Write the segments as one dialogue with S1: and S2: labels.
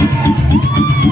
S1: Thank you.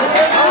S2: नाच Hey!